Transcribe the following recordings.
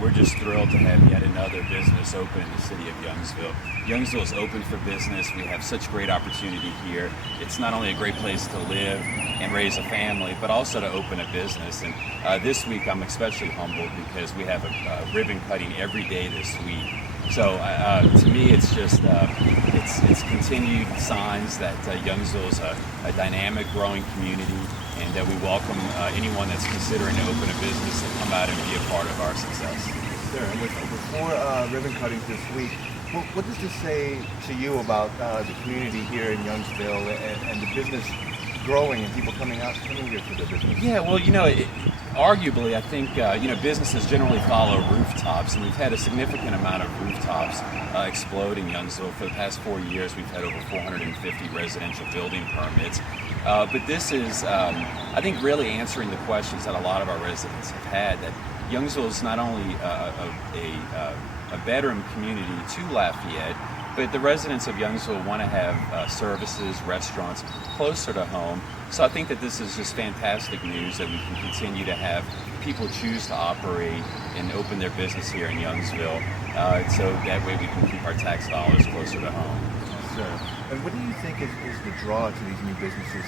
we're just thrilled to have yet another business open in the city of Youngsville. Youngsville is open for business. We have such great opportunity here. It's not only a great place to live and raise a family, but also to open a business. And this week I'm especially humbled because we have a ribbon cutting every day this week. So to me, it's just it's continued signs that Youngsville is a dynamic, growing community, and that we welcome anyone that's considering to open a business to come out and be a part of our success. Sure. And with 4 ribbon cuttings this week, what does this say to you about the community here in Youngsville and the business growing and people coming here for their business? Yeah, well, arguably, I think businesses generally follow rooftops, and we've had a significant amount of rooftops explode in Youngsville. For the past 4 years, we've had over 450 residential building permits. But this is, I think, really answering the questions that a lot of our residents have had, that Youngsville is not only a bedroom community to Lafayette, but the residents of Youngsville want to have services, restaurants closer to home. So I think that this is just fantastic news that we can continue to have people choose to operate and open their business here in Youngsville. So that way we can keep our tax dollars closer to home. Sure. And what do you think is the draw to these new businesses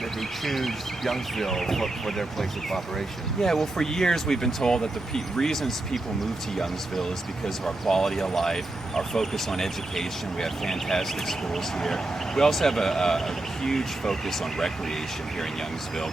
that they choose Youngsville for their place of operation? Yeah, well, for years we've been told that the reasons people move to Youngsville is because of our quality of life, our focus on education. We have fantastic schools here. We also have a huge focus on recreation here in Youngsville.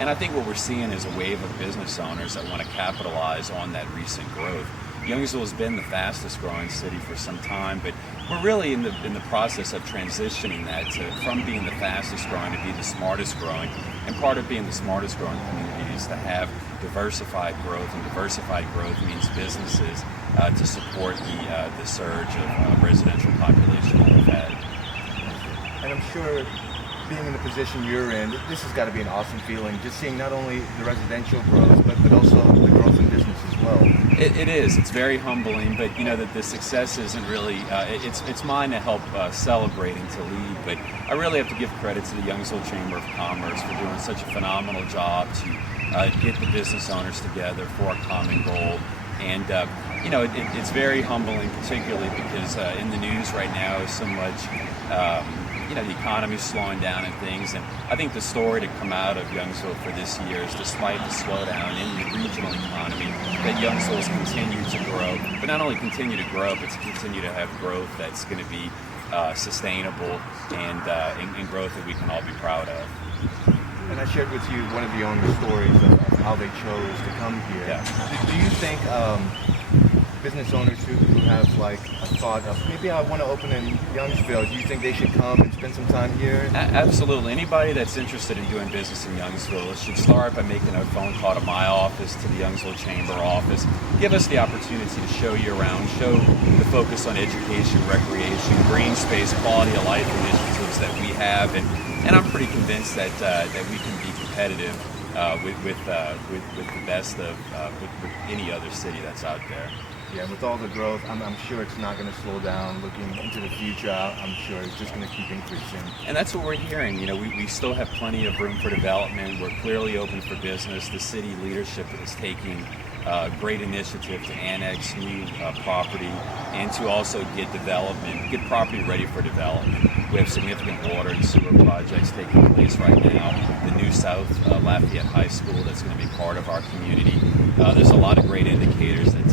And I think what we're seeing is a wave of business owners that want to capitalize on that recent growth. Youngsville has been the fastest growing city for some time, but we're really in the process of transitioning that from being the fastest growing to be the smartest growing. And part of being the smartest growing community is to have diversified growth, and diversified growth means businesses to support the surge of residential population that we've had. And I'm sure, being in the position you're in, this has got to be an awesome feeling, just seeing not only the residential growth, but also the growth in business as well. It is. It's very humbling, but that the success isn't really, it's mine to help celebrate and to lead, but I really have to give credit to the Youngsville Chamber of Commerce for doing such a phenomenal job to get the business owners together for a common goal. And it's very humbling, particularly because in the news right now is so much the economy's slowing down and things, and I think the story to come out of Youngsville for this year is, despite the slowdown in the regional economy, that Youngsville has continued to grow, but not only continue to grow, but to continue to have growth that's going to be sustainable and growth that we can all be proud of. And I shared with you one of the owner's stories of how they chose to come here. Yeah. Do you think business owners who have like a thought of, maybe I want to open in Youngsville, do you think they should come and spend some time here? Absolutely. Anybody that's interested in doing business in Youngsville should start by making a phone call to my office, to the Youngsville Chamber office. Give us the opportunity to show you around, show the focus on education, recreation, green space, quality of life initiatives that we have, and I'm pretty convinced that we can be competitive with the best of with any other city that's out there. Yeah, with all the growth, I'm sure it's not going to slow down. Looking into the future, I'm sure it's just going to keep increasing. And that's what we're hearing. We still have plenty of room for development. We're clearly open for business. The city leadership is taking great initiative to annex new property and to also get property ready for development. We have significant water and sewer projects taking place right now. The new South Lafayette High School that's going to be part of our community. There's a lot of great indicators that